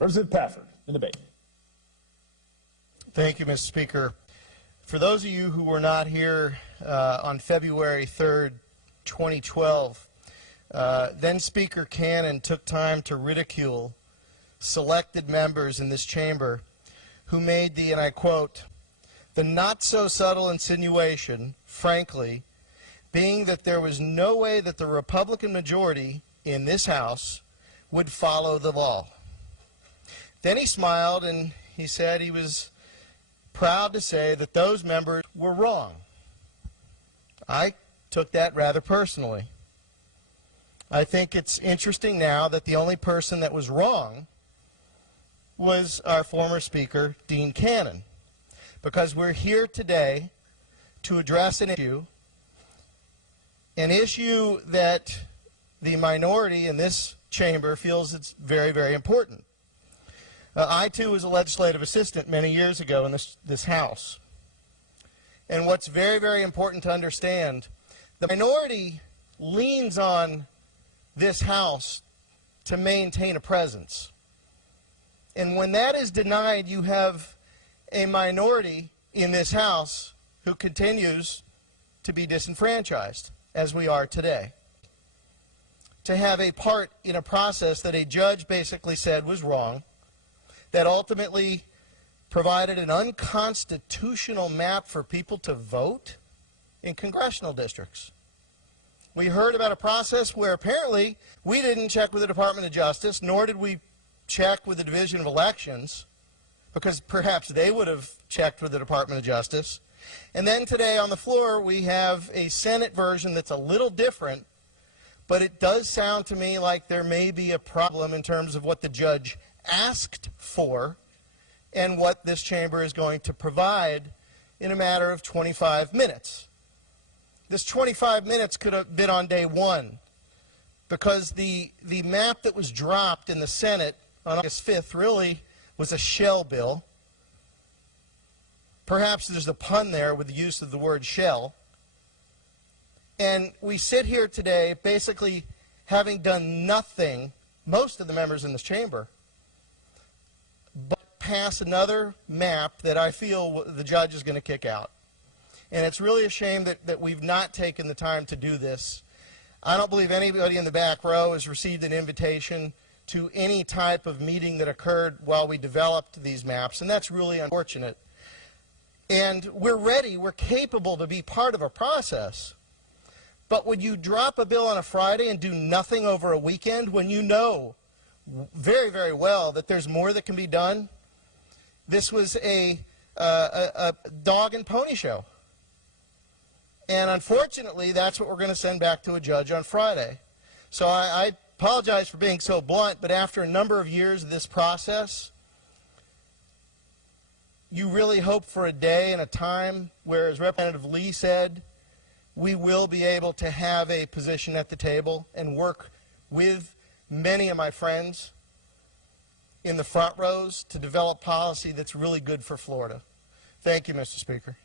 Representative Pafford in debate. Thank you, Mr. Speaker. For those of you who were not here on February 3rd, 2012, then Speaker Cannon took time to ridicule selected members in this chamber who made the, and I quote, "the not-so-subtle insinuation, frankly, being that there was no way that the Republican majority in this House would follow the law." Then he smiled and he said he was proud to say that those members were wrong. I took that rather personally. I think it's interesting now that the only person that was wrong was our former Speaker, Dean Cannon, because we're here today to address an issue that the minority in this chamber feels it's very, very important. I, too, was a legislative assistant many years ago in this House. And what's very, very important to understand, the minority leans on this House to maintain a presence. And when that is denied, you have a minority in this House who continues to be disenfranchised, as we are today. To have a part in a process that a judge basically said was wrong, that ultimately provided an unconstitutional map for people to vote in congressional districts. We heard about a process where apparently we didn't check with the Department of Justice, nor did we check with the Division of Elections, because perhaps they would have checked with the Department of Justice. And then today on the floor we have a Senate version that's a little different, but it does sound to me like there may be a problem in terms of what the judge asked for and what this chamber is going to provide in a matter of 25 minutes. This 25 minutes could have been on day one, because the map that was dropped in the Senate on August 5th really was a shell bill. Perhaps there's a pun there with the use of the word shell. And we sit here today basically having done nothing, most of the members in this chamber, but pass another map that I feel the judge is going to kick out. And it's really a shame that we've not taken the time to do this. I don't believe anybody in the back row has received an invitation to any type of meeting that occurred while we developed these maps, and that's really unfortunate. And we're ready, we're capable to be part of a process. But would you drop a bill on a Friday and do nothing over a weekend when you know very, very well that there's more that can be done? This was a dog and pony show. And unfortunately, that's what we're going to send back to a judge on Friday. So I apologize for being so blunt, but after a number of years of this process, you really hope for a day and a time where, as Representative Lee said, we will be able to have a position at the table and work with many of my friends in the front rows to develop policy that's really good for Florida. Thank you, Mr. Speaker.